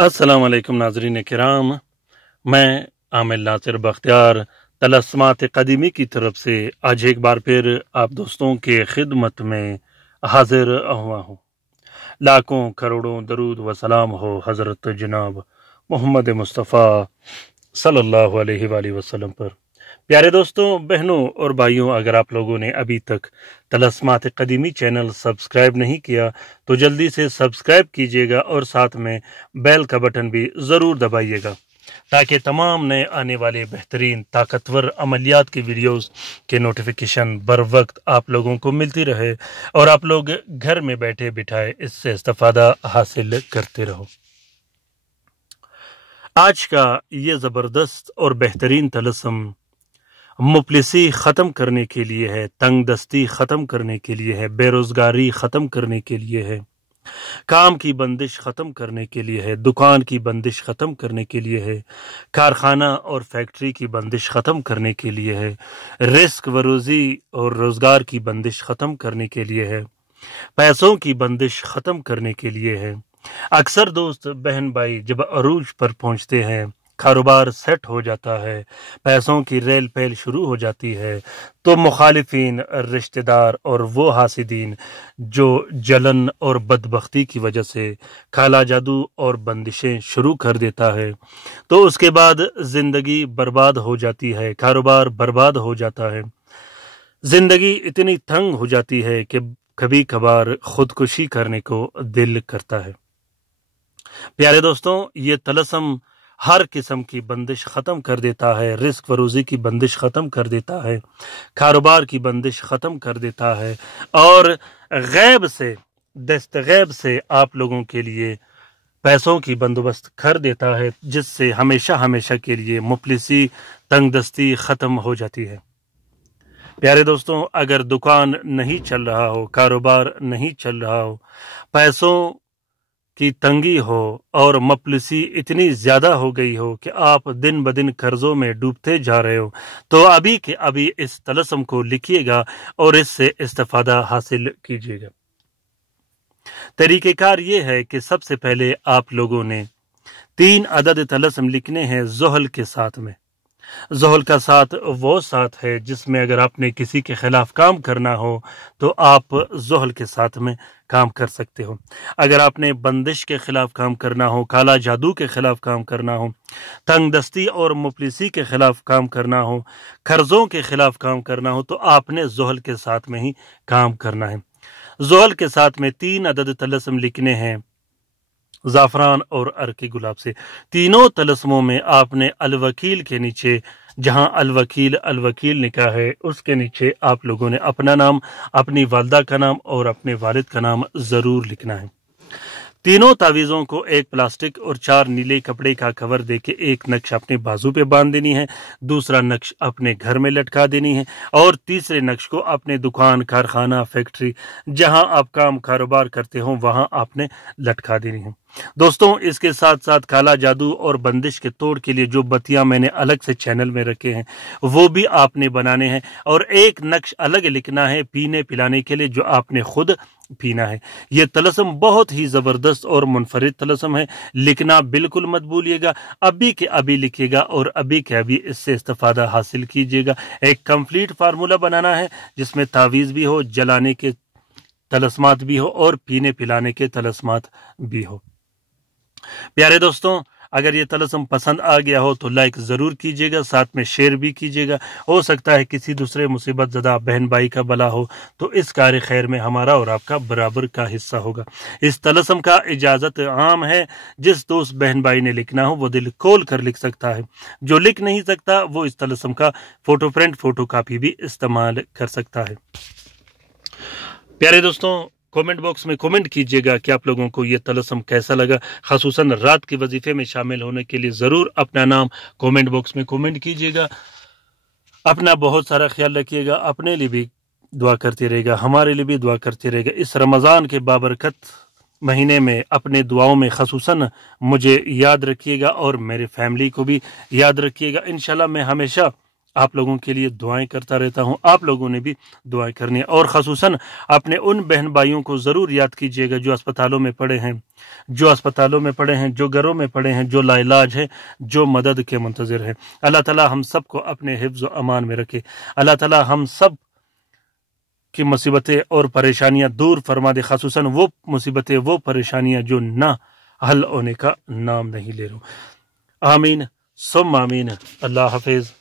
अस्सलाम वालेकुम नाज़रीन किराम, मैं आमिर नासिर बख्तियार तलस्मात क़दीमी की तरफ से आज एक बार फिर आप दोस्तों के खिदमत में हाजिर हुआ हूँ। लाखों करोड़ों दरूद व सलाम हो हज़रत जनाब मोहम्मद मुस्तफ़ा सल्लल्लाहु अलैहि वसल्लम पर। प्यारे दोस्तों, बहनों और भाइयों, अगर आप लोगों ने अभी तक तलस्मात क़दीमी चैनल सब्सक्राइब नहीं किया तो जल्दी से सब्सक्राइब कीजिएगा और साथ में बेल का बटन भी ज़रूर दबाइएगा ताकि तमाम नए आने वाले बेहतरीन ताकतवर अमलियात की वीडियोस के नोटिफिकेशन बर वक्त आप लोगों को मिलती रहे और आप लोग घर में बैठे बिठाए इससे इस्तिफ़ादा हासिल करते रहो। आज का ये ज़बरदस्त और बेहतरीन तलस्म मुफलिसी ख़त्म करने के लिए है, तंग दस्ती ख़त्म करने के लिए है, बेरोज़गारी ख़त्म करने के लिए है, काम की बंदिश ख़त्म करने के लिए है, दुकान की बंदिश ख़त्म करने के लिए है, कारखाना और फैक्ट्री की बंदिश ख़त्म करने के लिए है, रिस्क व रोज़ी और रोज़गार की बंदिश ख़त्म करने के लिए है, पैसों की बंदिश ख़त्म करने के लिए है। अक्सर दोस्त बहन भाई जब अरूज पर पहुंचते हैं, कारोबार सेट हो जाता है, पैसों की रेल पैल शुरू हो जाती है, तो मुखालिफिन, रिश्तेदार और वो हासिदीन जो जलन और बदबख्ती की वजह से काला जादू और बंदिशें शुरू कर देता है, तो उसके बाद ज़िंदगी बर्बाद हो जाती है, कारोबार बर्बाद हो जाता है, ज़िंदगी इतनी तंग हो जाती है कि कभी कभार खुदकुशी करने को दिल करता है। प्यारे दोस्तों, ये तलस्म हर किस्म की बंदिश ख़त्म कर देता है, रिस्क व रोज़ी की बंदिश ख़त्म कर देता है, कारोबार की बंदिश ख़त्म कर देता है और गैब से दस्तगैब से आप लोगों के लिए पैसों की बंदोबस्त कर देता है, जिससे हमेशा हमेशा के लिए मुफलिसी तंगदस्ती ख़त्म हो जाती है। प्यारे दोस्तों, अगर दुकान नहीं चल रहा हो, कारोबार नहीं चल रहा हो, पैसों की तंगी हो और मुफलिसी इतनी ज़्यादा हो गई हो कि आप दिन ब दिन कर्ज़ों में डूबते जा रहे हो, तो अभी के अभी इस तलस्म को लिखिएगा और इससे इस्तिफ़ादा हासिल कीजिएगा। तरीक़ेकार ये है कि सबसे पहले आप लोगों ने 3 अदद तलस्म लिखने हैं ज़ुहल के साथ में। ज़ुहल का साथ वो साथ है जिसमें अगर आपने किसी के खिलाफ काम करना हो तो आप ज़ुहल के साथ में काम कर सकते हो। अगर आपने बंदिश के खिलाफ काम करना हो, काला जादू के खिलाफ काम करना हो, तंगदस्ती और मुफलिसी के खिलाफ काम करना हो, कर्ज़ों के खिलाफ काम करना हो, तो आपने ज़ुहल के साथ में ही काम करना है। ज़ुहल के साथ में 3 अदद तलस्म लिखने हैं ज़ाफ़रान और अर्क गुलाब से। तीनों तलस्मों में आपने अलवकील के नीचे, जहां अलवकील लिखा है, उसके नीचे आप लोगों ने अपना नाम, अपनी वालदा का नाम और अपने वालिद का नाम ज़रूर लिखना है। तीनों तावीज़ों को एक प्लास्टिक और 4 नीले कपड़े का कवर देके एक नक्श अपने बाजू पे बांध देनी है, दूसरा नक्श अपने घर में लटका देनी है और तीसरे नक्श को अपने दुकान, कारखाना, फैक्ट्री जहां आप काम कारोबार करते हो वहां आपने लटका देनी है। दोस्तों, इसके साथ साथ काला जादू और बंदिश के तोड़ के लिए जो बत्तियां मैंने अलग से चैनल में रखे हैं वो भी आपने बनाने हैं और एक नक्श अलग लिखना है पीने पिलाने के लिए जो आपने खुद पीना है। ये तलस्म बहुत ही ज़बरदस्त और मुनफरिद तलस्म है, लिखना बिल्कुल मत भूलिएगा, अभी के अभी लिखिएगा और अभी के अभी इससे इस्तिफ़ादा हासिल कीजिएगा। एक कंप्लीट फार्मूला बनाना है जिसमें तावीज़ भी हो, जलाने के तलस्मात भी हो और पीने पिलाने के तलस्मात भी हो। प्यारे दोस्तों, अगर ये तलस्म पसंद आ गया हो तो लाइक ज़रूर कीजिएगा, साथ में शेयर भी कीजिएगा। हो सकता है किसी दूसरे मुसीबत ज़दा बहन भाई का भला हो तो इस कार्य खैर में हमारा और आपका बराबर का हिस्सा होगा। इस तलस्म का इजाज़त आम है, जिस दोस्त बहन भाई ने लिखना हो वो दिल खोल कर लिख सकता है, जो लिख नहीं सकता वो इस तलस्म का फ़ोटो प्रिंट, फ़ोटो कापी भी इस्तेमाल कर सकता है। प्यारे दोस्तों, कमेंट बॉक्स में कमेंट कीजिएगा कि आप लोगों को ये तलस्म कैसा लगा। ख़ासूसन रात के वजीफे में शामिल होने के लिए ज़रूर अपना नाम कमेंट बॉक्स में कमेंट कीजिएगा। अपना बहुत सारा ख्याल रखिएगा, अपने लिए भी दुआ करते रहेगा, हमारे लिए भी दुआ करते रहेगा। इस रमज़ान के बाबरकत महीने में अपने दुआओं में ख़ासूसन मुझे याद रखिएगा और मेरे फैमिली को भी याद रखिएगा। इंशाल्लाह मैं हमेशा آپ لوگوں کے لیے دعائیں کرتا رہتا ہوں، آپ لوگوں نے بھی دعائیں کرنی ہے، اور خصوصاً اپنے ان بہن بھائیوں کو ضرور یاد کیجیے گا جو اسپتالوں میں پڑے ہیں، جو گھروں میں پڑے ہیں، جو لا علاج ہیں، جو مدد کے منتظر ہیں۔ اللہ تعالی ہم سب کو اپنے حفظ و امان میں رکھے، اللہ تعالی ہم سب کی مصیبتیں اور پریشانیاں دور فرما دے، خصوصاً وہ مصیبتیں، وہ پریشانیاں جو نہ حل ہونے کا نام نہیں لے رہے۔ آمین ثم آمین۔ اللہ حافظ۔